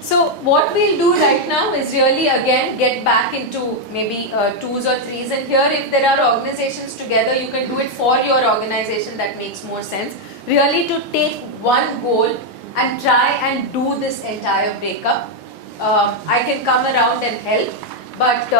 So what we'll do right now is really again get back into maybe 2s or 3s, and here if there are organizations together, you can do it for your organization. That makes more sense. Really to take one goal and try and do this entire breakup. I can come around and help, but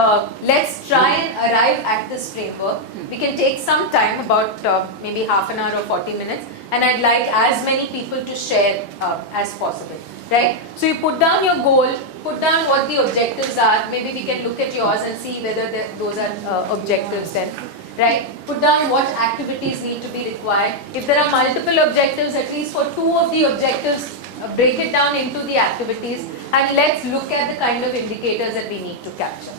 let's try and arrive at this framework. We can take some time, about maybe half an hour or 40 minutes, and I'd like as many people to share as possible. Right? So you put down your goal, put down what the objectives are. Maybe we can look at yours and see whether those are objectives then. Right? Put down what activities need to be required. If there are multiple objectives, at least for 2 of the objectives, break it down into the activities, and let's look at the kind of indicators that we need to capture.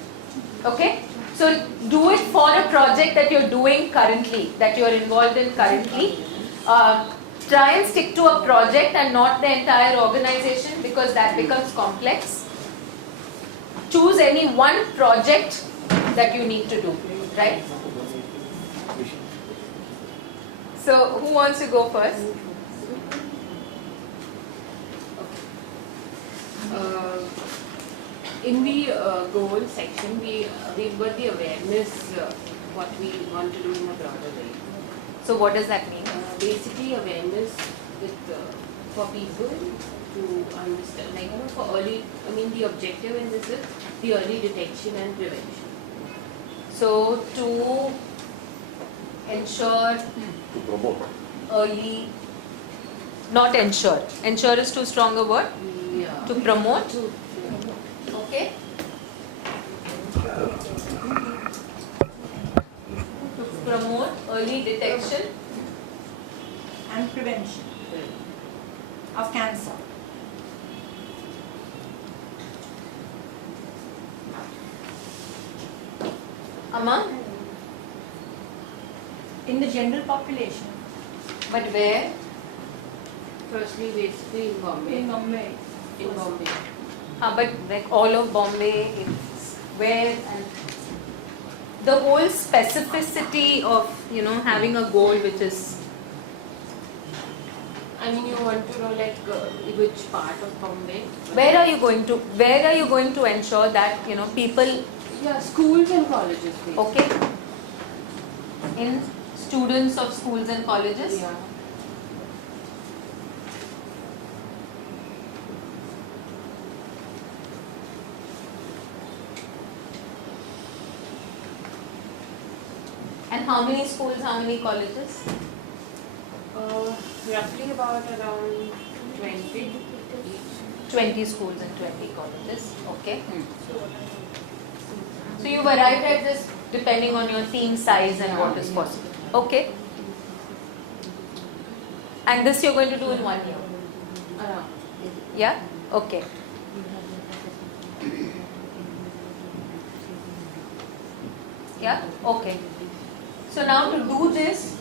Okay? So do it for a project that you're doing currently, that you're involved in currently. Try and stick to a project and not the entire organization, because that becomes complex. Choose any one project that you need to do, right? So who wants to go first? In the goal section, we've got the awareness, what we want to do in a broader way. So what does that mean? Basically awareness with for people to understand, like for early, the objective in this is the early detection and prevention. So to ensure To promote. early, not ensure. Ensure is too strong a word. Yeah. To promote. To Okay. To promote early detection and prevention of cancer. among, In the general population. but where? firstly, basically in Bombay. In Mumbai. In Bombay. But like all of Bombay, it's where, and the whole specificity of having a goal which is. You want to know which part of Bombay? Where are you going to ensure that people? Yeah, schools and colleges. Basically. Okay. In students of schools and colleges. Yeah. And how many schools? How many colleges? Roughly about around 20. 20 schools and 20 colleges. Okay. So you've arrived at this depending on your theme size and what is possible. Okay. And this you're going to do in 1 year. Around. Yeah? Okay. Yeah? Okay. So now to do this,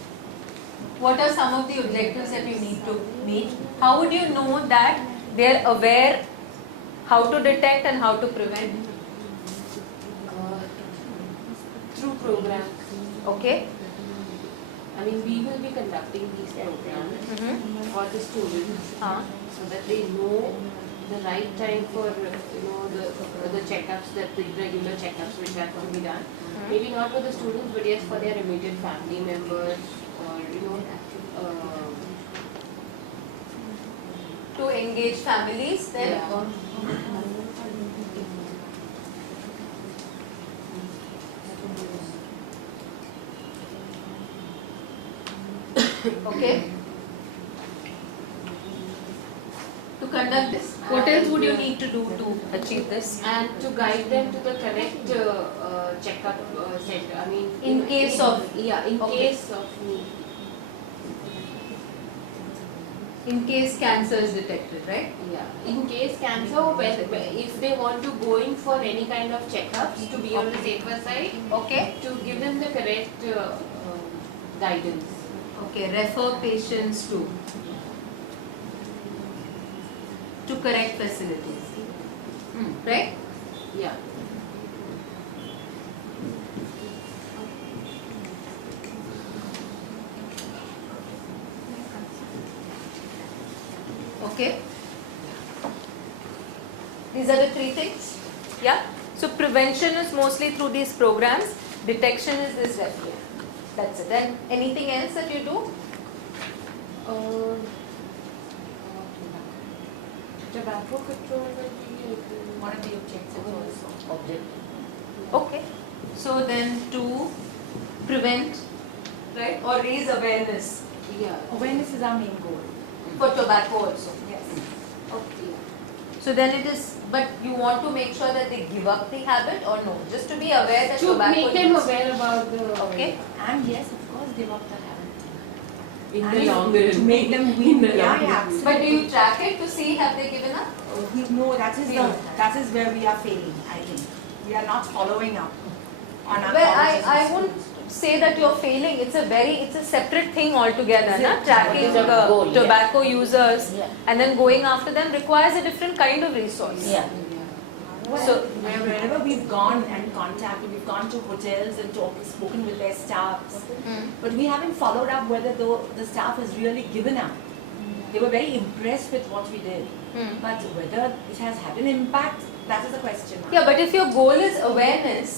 what are some of the objectives that you need to meet? How would you know that they're aware how to detect and how to prevent? Through programs. Okay. We will be conducting these programs for the students so that they know the right time for the checkups, that the regular checkups which have to be done. Maybe not for the students, but yes, for their immediate family members, or To engage families then? Yeah. Okay. To conduct this, what else would you need to do to achieve this? and to guide them to the correct checkup center. In case of- in okay. case of need. In case cancer is detected, right? Yeah. In case cancer, if they want to go in for any kind of checkups to be on the safer side, Okay. to give them the correct guidance. Okay, refer patients to correct facilities. Right? Yeah. Okay. These are the three things. Yeah. So prevention is mostly through these programs. Detection is this referral. That's it. Then anything else that you do? Tobacco control will be One of the objectives also. Okay. So then to prevent, right, or raise awareness yeah. Awareness is our main goal. for tobacco also. Yes. Okay. So then it is, but you want to make sure that they give up the habit or no? Just to be aware that To tobacco make them use- aware about the Okay. And yes, of course, give up the habit. in And the long run. to make them In win. the Yeah, long yeah, run. absolutely. But do you track it to see have they given up? No, that is Yeah. that is where we are failing, I think. We are not following up on our Well, policies I and won't say that you're failing. It's a separate thing altogether. Is Na? it? Tracking It's a goal, yeah. tobacco users Yeah. and then going after them requires a different kind of resource. Yeah. Well, So- wherever we've gone and contacted, we've gone to hotels and spoken with their staffs, but we haven't followed up whether the staff has really given up. They were very impressed with what we did, but whether it has had an impact, that is a question mark. Yeah, but if your goal is awareness,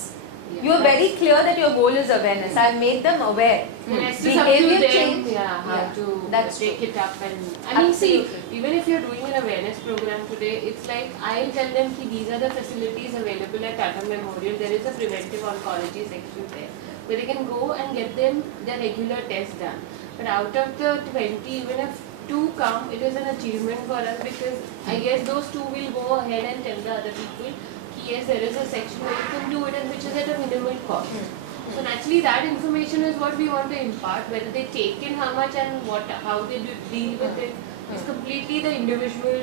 Yeah. you're very clear that your goal is awareness. I've made them aware. And it's just up to Behavior them, change. yeah, how Yeah, to that's take true. it up and I mean see, Absolutely. even if you're doing an awareness program today, it's like I'll tell them ki these are the facilities available at Tata Memorial. There is a preventive oncology section there where they can go and get them their regular tests done. But out of the 20, even if 2 come, it is an achievement for us because I guess those 2 will go ahead and tell the other people ki yes, there is a section where you can do it and which is at a minimal cost. So naturally, that information is what we want to impart. Whether they take in how much and how they deal with it is completely the individual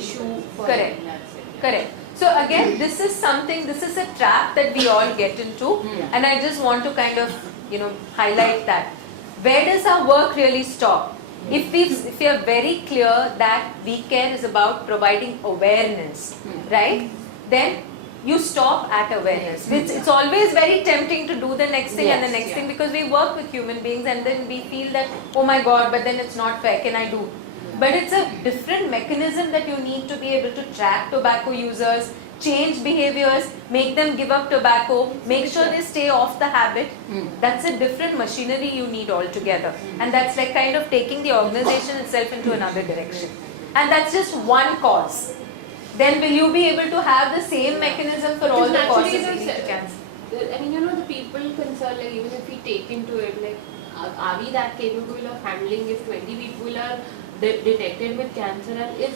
issue for Correct. them. That's it. Correct. So again, this is a trap that we all get into, and I just want to kind of, highlight that. Where does our work really stop? If we are very clear that WeCare is about providing awareness, right? Then you stop at awareness. It's always very tempting to do the next thing and the Yes, next yeah. thing because we work with human beings and then we feel that, oh my God, but then it's not fair, can I do? But it's a different mechanism that you need to be able to track tobacco users, change behaviors, make them give up tobacco, make sure they stay off the habit. That's a different machinery you need altogether. And that's like kind of taking the organization itself into another direction. And that's just one cause. Then will you be able to have the same mechanism for all the Naturally, causes the leading to cancer? I mean, the people concerned, like even if we take into it, like, are we that capable of handling if 20 people are detected with cancer and if,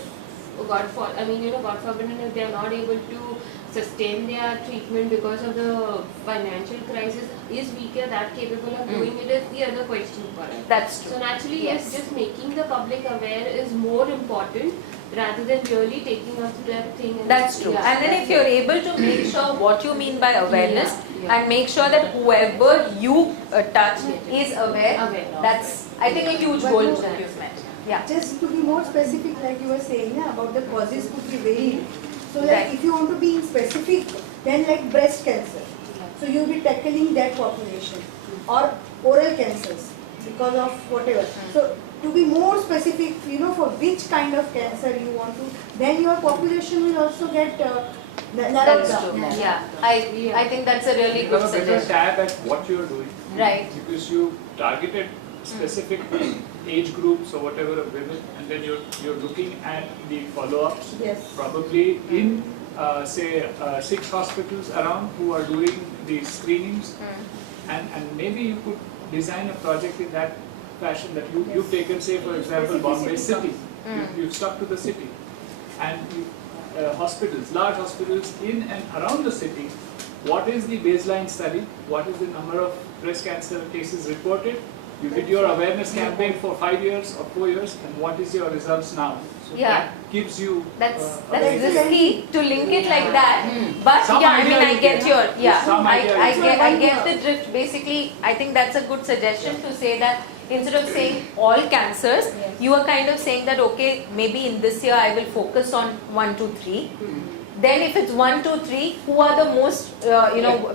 God forbid, and if they are not able to sustain their treatment because of the financial crisis, is WeCare that capable of doing it is the other question for us. That's true. So naturally, Yes. yes, just making the public aware is more important rather than really taking up that thing. That's true. Yeah, And then if that's you're it. able to make sure what you mean by awareness Yeah. and make sure that whoever you touch is aware, Aware of that's, I think, a huge But goal no- that you've met. Yeah. Just to be more specific, like you were saying, about the causes could be varied. So like Right. if you want to be specific, then like breast cancer. So you'll be tackling that population or oral cancers because of whatever. So to be more specific, for which kind of cancer you want to, then your population will also get narrowed That's true. down. Yeah. I think that's a really You good have a better suggestion. tab at what you're doing. Right. Because you targeted specific age groups or whatever of women, and then you're looking at the follow-ups. Yes. Probably in say 6 hospitals around who are doing the screenings, and maybe you could design a project in that fashion that you've taken, say for example, Bombay City. You've stuck to the city, and hospitals, large hospitals in and around the city. What is the baseline study? What is the number of breast cancer cases reported? You did your awareness campaign for 5 years or 4 years, and what is your results now? So Yeah. that gives you That's a risky to link it like that, but Some yeah, I idea mean, I you get get. your, yeah, Some idea I you get, get. I get the drift. Basically, I think that's a good suggestion to say that instead of saying all cancers, you are kind of saying that okay, maybe in this year I will focus on 1, 2, 3. Then if it's 1, 2, 3, who are the most,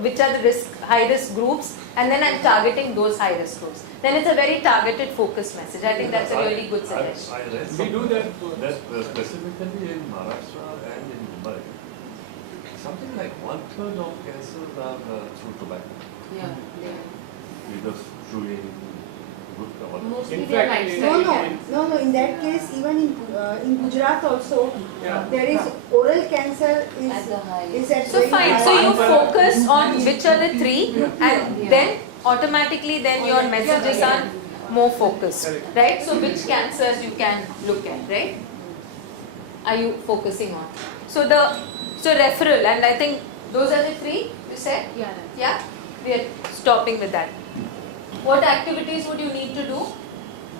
which are the high risk groups, and then I'm targeting those high risk groups. Then it's a very targeted, focused message. I think that's a really good suggestion. I read We do that. that specifically in Maharashtra and in Mumbai, Something like 1/3 of cancers are through tobacco. Yeah, they are. Either chewing, good or Mostly In they are fact, lifestyle. No. In that case, even in Gujarat also, Yeah. there is oral cancer At the high. is at So very fine, high. so you focus on which are the three and Yeah. then automatically then your messages are more focused, Correct. right? So which cancers you can look at, right? Are you focusing on? So referral, and I think those are the three you said? Yeah. Yeah? We are stopping with that. What activities would you need to do?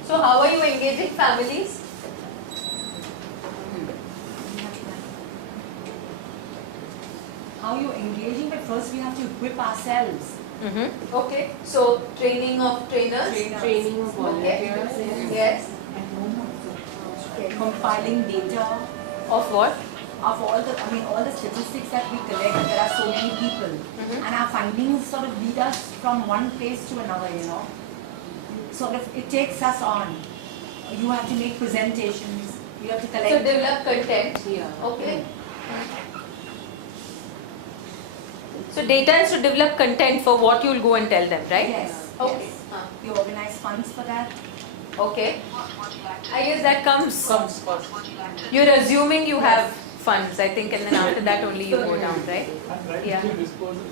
So how are you engaging families? How you engaging? But first we have to equip ourselves. Okay, so training of trainers? Training of volunteers. Yes. Compiling data Of what? of all the, all the statistics that we collect. There are so many people, and our findings sort of lead us from one place to another. Sort of it takes us on. You have to make presentations. You have to collect. So develop content. Yeah. Okay. So data is to develop content for what you will go and tell them, right? Yes. Okay. Yes. We organize funds for that. Okay. I guess that comes first. You're assuming you have funds, I think, and then after that only you go down, right? I'm right Yeah. to dispose of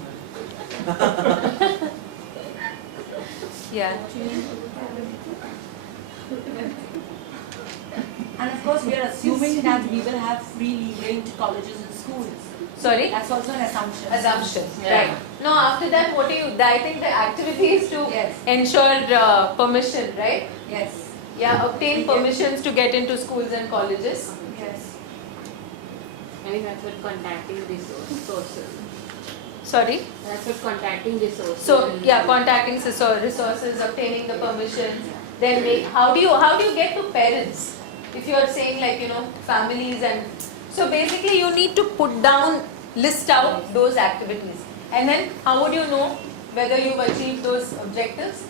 Yeah. And of course, we are assuming that we will have free leaving to colleges and schools. Sorry? That's also an assumption. Assumption, Yeah. right. No, after that, what do you, I think the activity is to Yes. ensure permission, right? Yes. Yeah, obtain permissions to get into schools and colleges. Yes. I mean, that's what contacting resources. Sorry? That's what contacting resources. So, yeah, contacting resources, obtaining the permissions. Then how do you get to parents? If you are saying like, families and, so basically you need to put down, list out those activities. And then how would you know whether you've achieved those objectives?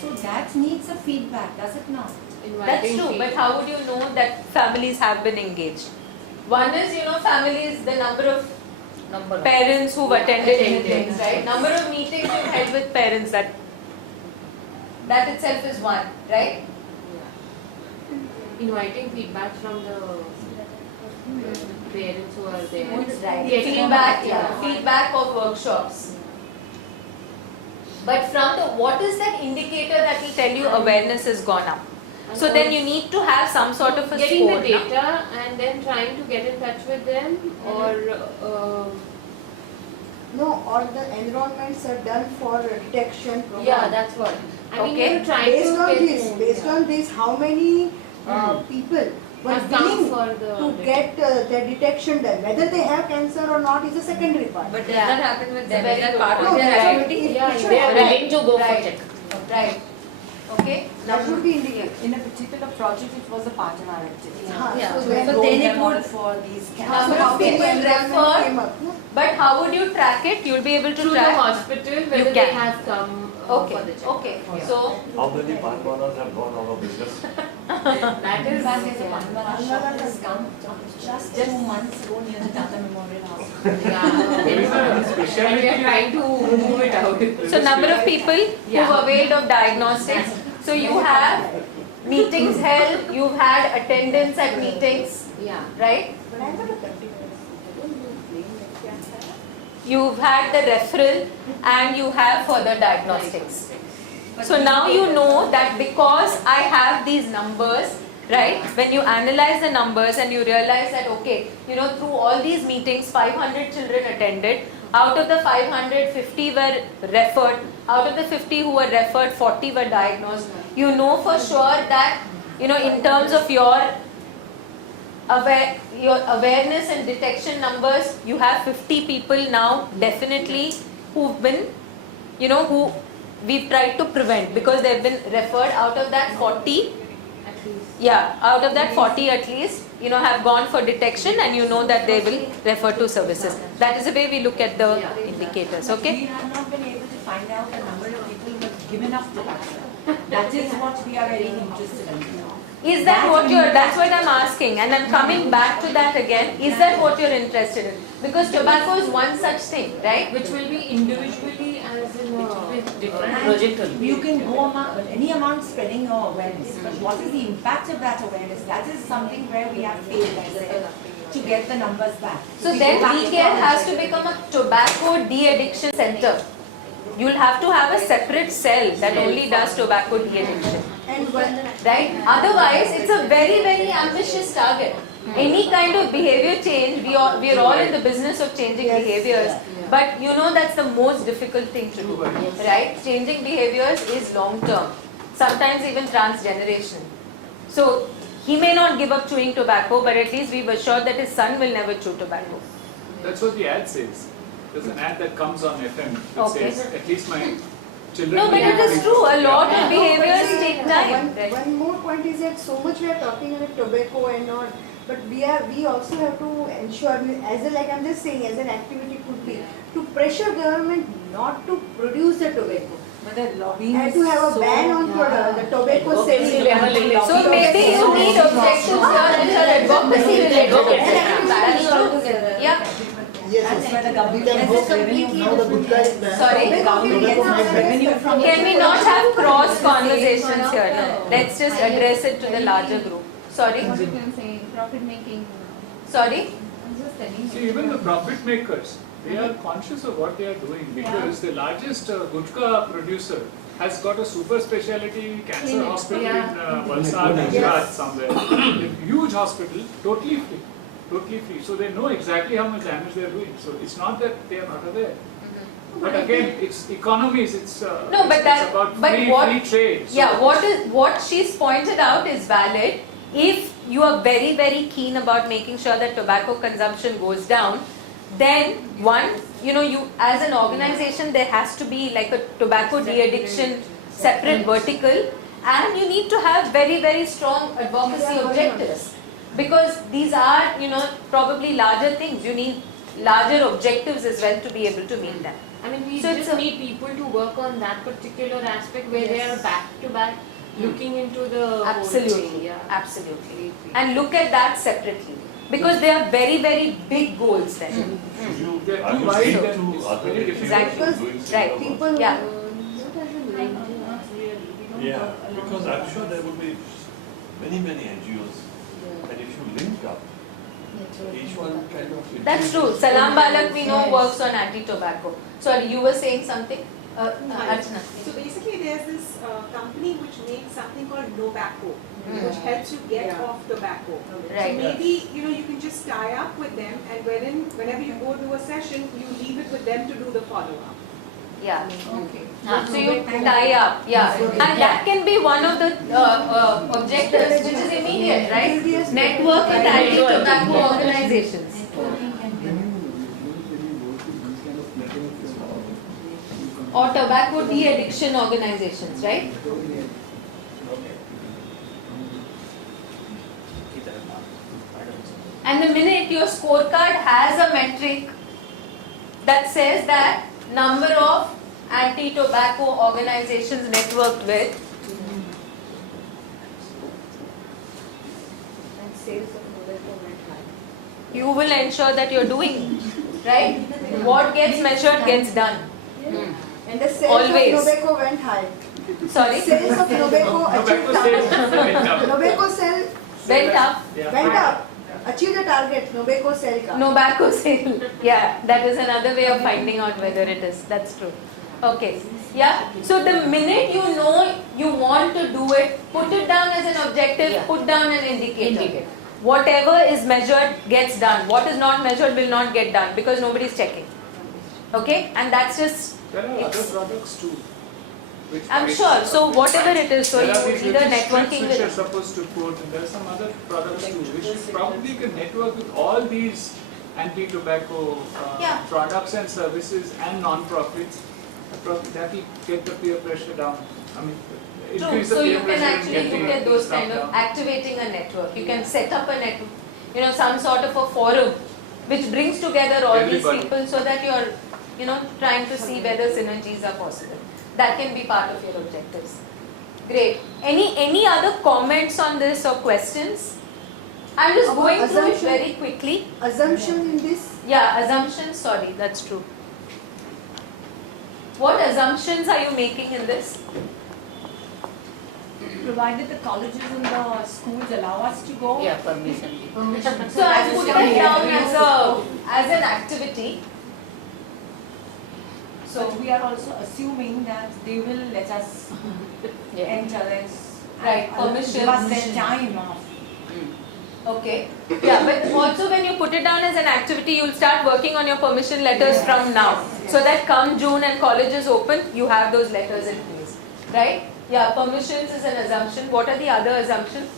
So that needs a feedback, does it not? That's true, but how would you know that families have been engaged? One is, families, the number of parents who've attended meetings, right? Number of meetings you've held with parents, that itself is one, right? Inviting feedback from the parents who are there. Right. Getting Feedback, yeah. feedback of workshops. But from what is that indicator that will tell you awareness has gone up? So then you need to have some sort of a getting score. the data and then trying to get in touch with them, or No, all the environments are done for detection program. yeah, that's what. I mean, Okay. you're trying Based to on get this, how many people were have come willing for the to get their detection done? Whether they have cancer or not is a secondary part. But does Yeah. that happen with them? Very Is that good part point. of their No, activity? Yeah, it should they are happen. willing to go for Right. check. Right. Okay. That should be indicated. In a particular project, it was a part of our activity. Yeah. So So then then Roll it them would- all for these Number So of how many people environment referred, came up, no? but how would you track it? You'll be able to Through the track. hospital, whether they can. have come Okay. for the check. Okay. So how many Panwalas have gone out of business? That is That is a yeah. Panwala shop has come just 2 months ago near the Tata Memorial House. There is a And we specialty. are trying to move it out. So number of people Yeah. who've availed of diagnostics. So you have meetings held, you've had attendance at meetings, Yeah. right? You've had the referral and you have further diagnostics. So now you know that because I have these numbers, right? When you analyze the numbers and you realize that, okay, through all these meetings, 500 children attended. Out of the 550 were referred. Out of the 50 who were referred, 40 were diagnosed. You know for sure that, in terms of your awareness and detection numbers, you have 50 people now definitely who've been, who we've tried to prevent because they've been referred. Out of that 40, At least. yeah, out of that 40 at least, have gone for detection, and you know that they will refer to services. That is the way we look at the indicators, But okay? we have not been able to find out the number of people who have given up the cancer. That is what we are very interested in. Is that what you're, that's what I'm asking, and I'm coming back to that again. Is that what you're interested in? Because tobacco is one such thing, right? Which will be individually as in different And project. you can go any amount spreading your awareness, but what is the impact of that awareness? That is something where we have failed, I said, to get the numbers back. So We then go back WeCare to has to become a tobacco de-addiction center. You'll have to have a separate cell that only does tobacco de-addiction. And when, Right? Otherwise, it's a very, very ambitious target. Any kind of behavior change, we are all in the business of changing behaviors. But you know that's the most difficult thing to do, right? Changing behaviors is long term, sometimes even transgenerational. So he may not give up chewing tobacco, but at least we've assured that his son will never chew tobacco. That's what the ad says. There's an ad that comes on FM that Okay. says, at least my children. No, but will it is be- true. A lot Yeah. of behaviors take time. right? one more point is that so much we are talking about tobacco and all, but we also have to ensure, as a, like I'm just saying, as an activity could be to pressure government not to produce the tobacco. But the lobbying And is to have a so- ban on the tobacco selling. So maybe you need objectives here which are advocacy related. That's true. Yeah. That's where the government can gets go revenue now the gutka is banned. Sorry? The government gets revenue from Can we not have cross conversations here? No. Let's just address it to the larger group. Sorry? Profit making. Sorry? I'm just telling See, even the profit makers, they are conscious of what they are doing because the largest gutka producer has got a super specialty cancer hospital in Valsad, Gujarat somewhere. A huge hospital, totally free. Totally free. So they know exactly how much damage they are doing. So it's not that they are not aware. But again, it's economies, it's, No, but it's that, about but free what, trade. So yeah, what she's pointed out is valid. If you are very, very keen about making sure that tobacco consumption goes down, then one, you as an organization, there has to be like a tobacco de-addiction separate vertical, and you need to have very, very strong advocacy objectives. Because these are, probably larger things. You need larger objectives as well to be able to meet them. I mean, we So it's just a- need people to work on that particular aspect where they are back to back looking into the whole thing, Absolutely, yeah. absolutely. And look at that separately. Because they are very, very big goals then. Should you, They're are too you wide speak then to it's other very NGOs Exactly. doing Right. similar work? People Yeah. Not as in LinkedIn, really. We don't Yeah, work along because that. I'm sure there will be many NGOs, and if you link up, each one kind of. That's true. Salam Balak we know works on anti-tobacco. Sorry, you were saying something? Archana. So basically, there's this company which makes something called Tobacco, which helps you get Yeah. off tobacco. Right. So maybe you can just tie up with them, and whenever you go to a session, you leave it with them to do the follow-up. Yeah. Okay. So you tie up, yeah. And that can be one of the objectives which is immediate, right? Network with anti-tobacco organizations. Or tobacco de-addiction organizations, right? And the minute your scorecard has a metric that says that number of anti-tobacco organizations networked with, And sales of tobacco went high. you will ensure that you're doing, right? What gets measured gets done. And the sales Always. of tobacco went high. Sorry? Sales of tobacco achieved Tobacco sales target. went up. Tobacco sale Went up. Yeah. went up. Achieved the target. Tobacco sale ka. Tobacco sale. Yeah, that is another way of finding out whether it is. That's true. Okay. Yeah. So the minute you know you want to do it, put it down as an objective, put down an indicator. Whatever is measured gets done. What is not measured will not get done because nobody is checking. Okay? And that's just, There are other it's, products too. which I'm might- sure. So whatever it is, so There are you these either little networking strips which are with, supposed to quote, and there are some other products too, which you probably can network with all these anti-tobacco Yeah. products and services and non-profits. That will get the peer pressure down. I mean, true. increase the So peer you can pressure in actually getting look at those stuff kind of down. activating a network. You can set up a network, some sort of a forum which brings together all Everybody. these people so that you're, trying to see whether synergies are possible. That can be part of your objectives. Great. Any other comments on this or questions? I'm just About going through it assumption. very quickly. Assumption in this, Yeah, assumptions. Sorry, that's true. What assumptions are you making in this? Provided the colleges and the schools allow us to go. Yeah, permission. So I put that down as an activity. So we are also assuming that they will let us enter this. Right, and permission. Give us their time off. Okay. Yeah, but also when you put it down as an activity, you'll start working on your permission letters from now. So that come June and colleges open, you have those letters in place. Right? Yeah, permissions is an assumption. What are the other assumptions?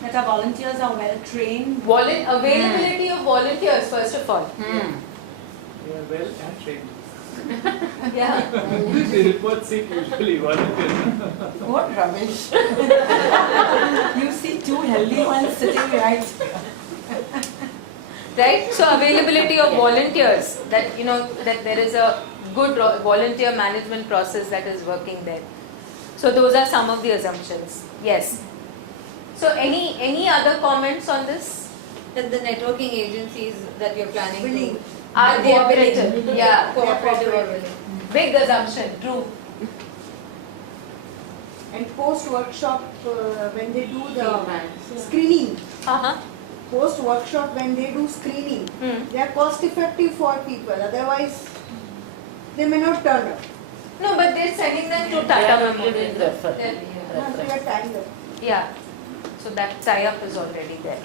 That our volunteers are well trained. Availability of volunteers, first of all. They are well and trained. Yeah. The report sick usually volunteers. What rubbish. You see two healthy ones sitting right. Right? So availability of volunteers, that that there is a good volunteer management process that is working there. So those are some of the assumptions. Yes. So any other comments on this? That the networking agencies that you're planning willing, Are they cooperative. willing? Yeah. Cooperative or willing. Big assumption, true. and post workshop when they do the Feedback. screening. Uh-huh. Post workshop when they do screening, Hmm. they are cost effective for people. Otherwise, they may not turn up. No, but they're sending them to They Tata are only Memorial. doing refer. They're- Once we are tied up. Yeah. So that tie-up is already there.